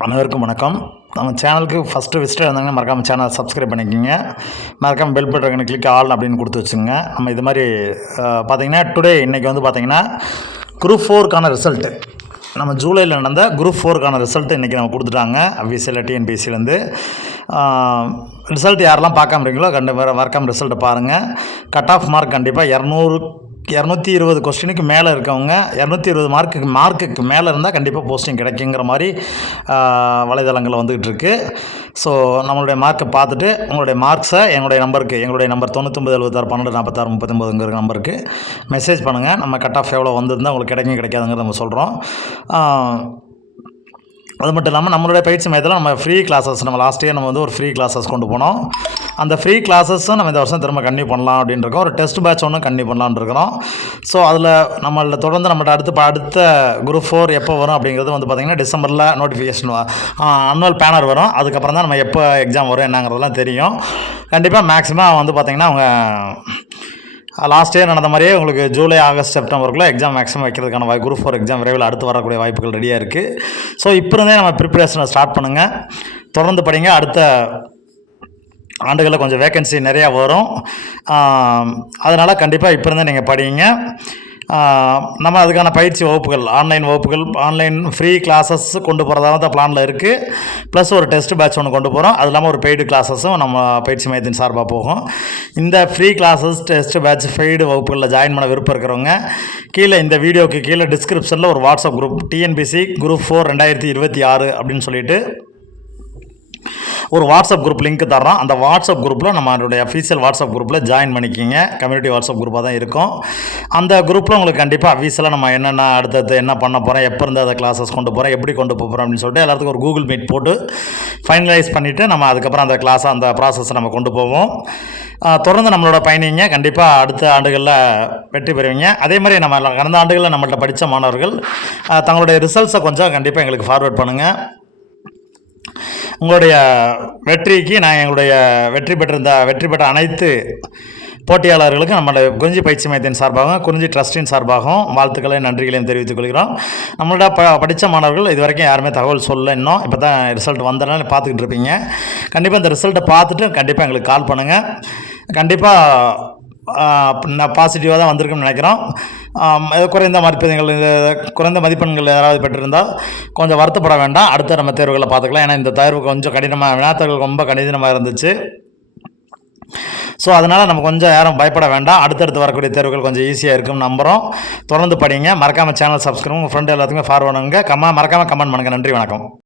அனைவருக்கும் வணக்கம். நம்ம சேனலுக்கு ஃபஸ்ட்டு விசிட்டர் இருந்தாங்கன்னா மறக்காமல் சேனல் சப்ஸ்கிரைப் பண்ணிக்கோங்க. மறக்காமல் பெல் பட்டன் கிளிக் ஆல் அப்படின்னு கொடுத்து வச்சுங்க. நம்ம இது மாதிரி பார்த்திங்கன்னா இன்றைக்கி வந்து பார்த்திங்கன்னா குரூப் 4க்கான ரிசல்ட்டு நம்ம ஜூலையில் நடந்த குரூப் 4க்கான ரிசல்ட்டு இன்றைக்கி நம்ம கொடுத்துட்டாங்க. அஃபீஷியலாக டிஎன்பிஎஸ்சிலேருந்து ரிசல்ட் யாரெல்லாம் பார்க்காம இருக்கீங்களோ கண்டிப்பாக மறக்காமல் ரிசல்ட்டை பாருங்கள். கட் ஆஃப் மார்க் கண்டிப்பாக 220 கொஸ்டினுக்கு மேலே இருக்கவங்க 220 மார்க்குக்கு மேலே இருந்தால் கண்டிப்பாக போஸ்டிங் கிடைக்குங்கிற மாதிரி வலைதளங்களில் வந்துக்கிட்டு இருக்குது. ஸோ நம்மளுடைய மார்க்கை பார்த்துட்டு உங்களுடைய மார்க்ஸை எங்களுடைய நம்பர் 9976124639 நம்பருக்கு மெசேஜ் பண்ணுங்கள். நம்ம கட் ஆஃப் எவ்வளோ வந்திருந்தால் உங்களுக்கு கிடைக்காதுங்கிறத நம்ம சொல்கிறோம். அது மட்டும் இல்லாமல் நம்மளுடைய பயிற்சி மையத்தில் நம்ம ஃப்ரீ கிளாஸஸ் நம்ம லாஸ்ட் இயர் நம்ம வந்து ஒரு ஃப்ரீ கிளாஸஸ் கொண்டு போனோம். அந்த ஃப்ரீ கிளாஸஸும் நம்ம இந்த வருஷம் திரும்ப கன்டினியூ பண்ணலாம் அப்படின்னு இருக்கோம். ஒரு டெஸ்ட் பேட்ச் ஒன்று கன்டினியூ பண்ணலான்னு இருக்கிறோம். ஸோ அதில் நம்மள தொடர்ந்து நம்மள்ட்ட அடுத்த குரூப் 4 எப்போ வரும் அப்படிங்கிறது வந்து பார்த்திங்கன்னா டிசம்பரில் நோட்டிஃபிகேஷன் அனுவல் பேனர் வரும். அதுக்கப்புறம் தான் நம்ம எப்போ எக்ஸாம் வரும் என்னங்கிறதெல்லாம் தெரியும். கண்டிப்பாக மேக்ஸிமம் வந்து பார்த்திங்கன்னா அவங்க லாஸ்ட் இயர் நடந்த மாதிரியே உங்களுக்கு ஜூலை ஆகஸ்ட் செப்டம்பருக்குள்ளே எக்ஸாம் மேக்ஸிமம் வைக்கிறதுக்கான குரூப் 4 எக்ஸாம் விரைவில் அடுத்து வரக்கூடிய வாய்ப்புகள் ரெடியாக இருக்குது. ஸோ இப்போ இருந்தே நம்ம ப்ரிப்பரேஷனை ஸ்டார்ட் பண்ணுங்கள். தொடர்ந்து படிங்க. அடுத்த ஆண்டுகளில் கொஞ்சம் வேக்கன்சி நிறையா வரும். அதனால் கண்டிப்பாக இப்போ இருந்தே நீங்கள் படிங்க. நம்ம அதுக்கான பயிற்சி வகுப்புகள் ஆன்லைன் ஃப்ரீ கிளாஸஸ் கொண்டு போகிறதாக தான் பிளானில் இருக்குது. ப்ளஸ் ஒரு டெஸ்ட் பேட்ச் ஒன்று கொண்டு போகிறோம். அது இல்லாமல் ஒரு பெய்டு கிளாஸஸும் நம்ம பயிற்சி மையத்தின் சார்பாக போகும். இந்த free classes test batch paid வகுப்புகளில் ஜாயின் பண்ண விருப்பம் இருக்கிறவங்க கீழே இந்த வீடியோக்கு கீழே டிஸ்கிரிப்ஷனில் ஒரு வாட்ஸ்அப் குரூப் டிஎன்பிஎஸ்சி குரூப் 4 2026 அப்படின்னு சொல்லிட்டு ஒரு வாட்ஸ்அப் குரூப் லிங்க் தர்றோம். அந்த வாட்ஸ்அப் குரூப்பில் நம்மளுடைய அஃபீஷியல் வாட்ஸ்அப் குரூப்பில் ஜாயின் பண்ணிக்கிங்க. கம்யூனிட்டி வாட்ஸ்அப் குரூப்பாக தான் இருக்கும். அந்த குரூப்பில் உங்களுக்கு கண்டிப்பாக அஃபீஷியலாக நம்ம என்னென்ன அடுத்தது என்ன பண்ண போகிறோம், எப்போ இருந்து அதை கிளாஸஸ் கொண்டு போகிறோம், எப்படி கொண்டு போகிறோம் அப்படின்னு சொல்லிட்டு எல்லாத்துக்கும் ஒரு கூகுள் மீட் போட்டு ஃபைனலைஸ் பண்ணிவிட்டு நம்ம அதுக்கப்புறம் அந்த அந்த ப்ராசஸை நம்ம கொண்டு போவோம். தொடர்ந்து நம்மளோட பயணிங்க கண்டிப்பாக அடுத்த ஆண்டுகளில் வெற்றி பெறுவீங்க. அதே மாதிரி நம்ம கடந்த ஆண்டுகளில் நம்மள்ட்ட படித்த மாணவர்கள் தங்களுடைய ரிசல்ட்ஸை கொஞ்சம் கண்டிப்பாக எங்களுக்கு ஃபார்வேர்ட் பண்ணுங்கள். உங்களுடைய வெற்றிக்கு நான் எங்களுடைய வெற்றி பெற்ற அனைத்து போட்டியாளர்களுக்கும் நம்மளுடைய குறிஞ்சி பயிற்சி மையத்தின் சார்பாகவும் குறிஞ்சி ட்ரஸ்டின் சார்பாகவும் வாழ்த்துக்களையும் நன்றிகளையும் தெரிவித்துக் கொள்கிறோம். நம்மளோட படித்த மாணவர்கள் இது வரைக்கும் யாருமே தகவல் சொல்ல இன்னும் இப்போ தான் ரிசல்ட் வந்தனால பார்த்துக்கிட்டு இருப்பீங்க. கண்டிப்பாக இந்த ரிசல்ட்டை பார்த்துட்டு கண்டிப்பாக எங்களுக்கு கால் பண்ணுங்கள். கண்டிப்பாக பாசிட்டிவாக தான் வந்திருக்குன்னு நினைக்கிறோம். குறைந்த மதிப்பெண்கள் யாராவது பெற்றிருந்தால் கொஞ்சம் வருத்தப்பட வேண்டாம். அடுத்த நம்ம தேர்வுகளை பார்த்துக்கலாம். ஏன்னா இந்த தேர்வு கொஞ்சம் வினாத்தாள்கள் ரொம்ப கடினமாக இருந்துச்சு. ஸோ அதனால் நம்ம கொஞ்சம் யாரும் பயப்பட வேண்டாம். அடுத்தடுத்து வரக்கூடிய தேர்வுகள் கொஞ்சம் ஈஸியாக இருக்கும்னு நம்புகிறோம். தொடர்ந்து படிங்க. மறக்காமல் சேனல் சப்ஸ்கிரைப் உங்கள் ஃப்ரெண்ட் எல்லாத்துக்குமே ஃபார்வர்ட் பண்ணுங்க. மறக்காமல் கமெண்ட் பண்ணுங்கள். நன்றி, வணக்கம்.